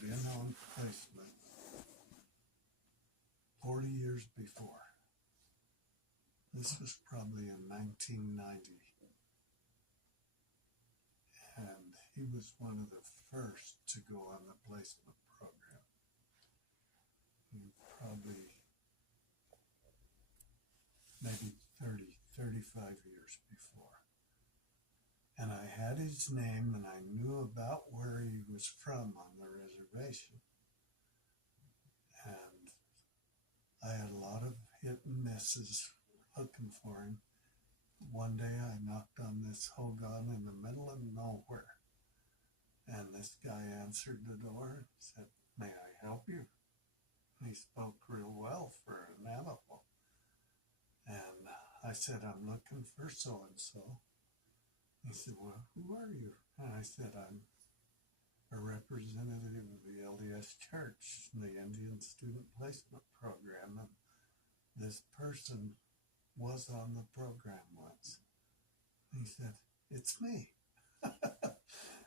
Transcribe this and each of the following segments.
been on placement 40 years before. This was probably in 1990. And he was one of the first to go on the placement program. Probably maybe 30, 35 years before. And I had his name and I knew about where he was from on the reservation. And I had a lot of hit and misses looking for him. One day I knocked on this hogan in the middle of nowhere. And this guy answered the door and said, "May I help you?" And he spoke real well for an Navajo. And I said, "I'm looking for so-and-so." He said, "Well, who are you?" And I said, "I'm a representative of the LDS Church, the Indian Student Placement Program. And this person was on the program once." He said, "It's me."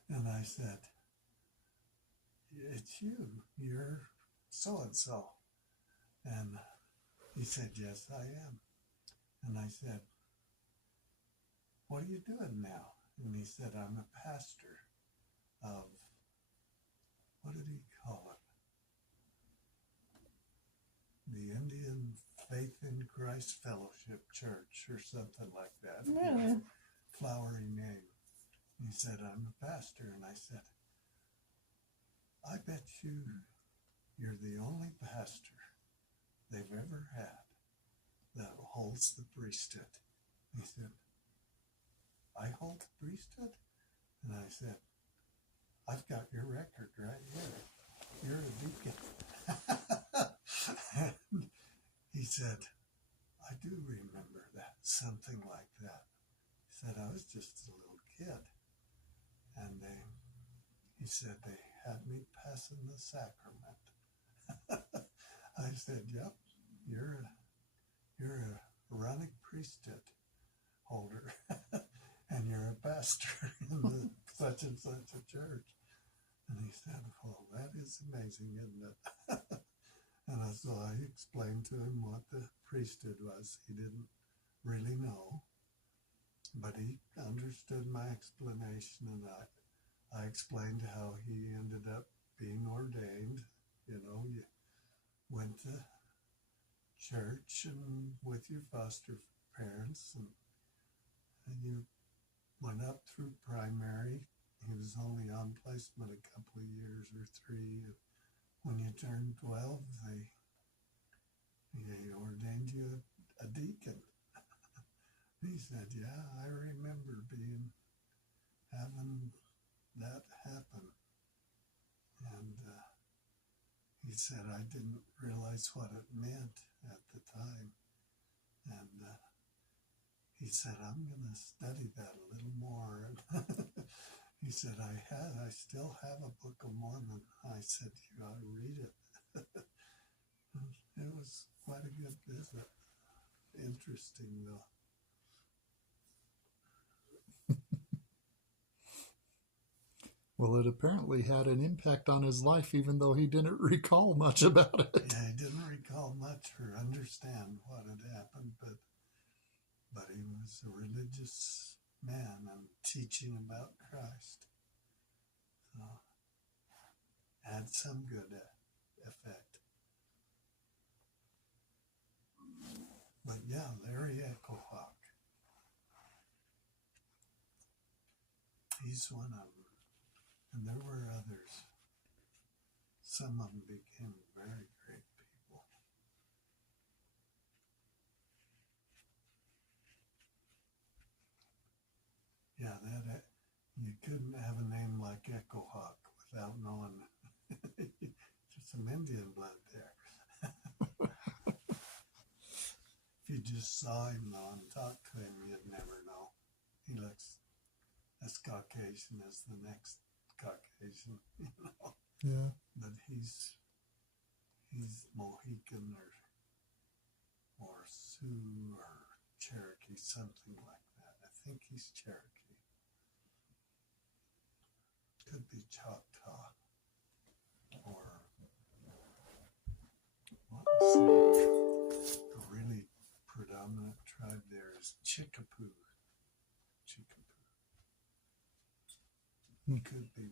And I said, "It's you. You're so-and-so." And he said, "Yes, I am." And I said, "What are you doing now?" And he said, "I'm a pastor of," what did he call it? The Indian Faith in Christ Fellowship Church or something like that. Yeah. Flowery name. He said, "I'm a pastor." And I said, "I bet you're the only pastor they've ever had that holds the priesthood." He said, "I hold the priesthood?" And I said, "I've got your record right here. You're a deacon." And he said, "I do remember that, something like that." He said, "I was just a little kid." And he said, "They had me passing the sacrament." I said, "Yep, you're a Aaronic priesthood holder, and you're a pastor in the such and such a church." And he said, "Well, that is amazing, isn't it?" And so I explained to him what the priesthood was. He didn't really know, but he understood my explanation, and I explained how he ended up being ordained. You went to church and with your foster parents, and you went up through primary. He was only on placement a couple of years or 3. When you turned 12, they ordained you a deacon. He said, "Yeah, I remember having that happen." And he said, "I didn't realize what it meant at the time." And he said, "I'm going to study that a little more." And he said, I still have a Book of Mormon." I said, "You ought to read it." It was quite a good visit. Interesting, though. Well, it apparently had an impact on his life, even though he didn't recall much about it. Yeah, he didn't recall much or understand what had happened, but he was a religious man and teaching about Christ. So, had some good effect. But yeah, Larry Echohawk. He's one of them. And there were others. Some of them became very great people. Yeah, you couldn't have a name like Echohawk without knowing there's some Indian blood there. If you just saw him though and talked to him, you'd never know. He looks as Caucasian as the next Caucasian, Yeah. But he's Mohican or Sioux or Cherokee, something like that. I think he's Cherokee. Could be Choctaw a really predominant tribe there is Chickapoos. Could be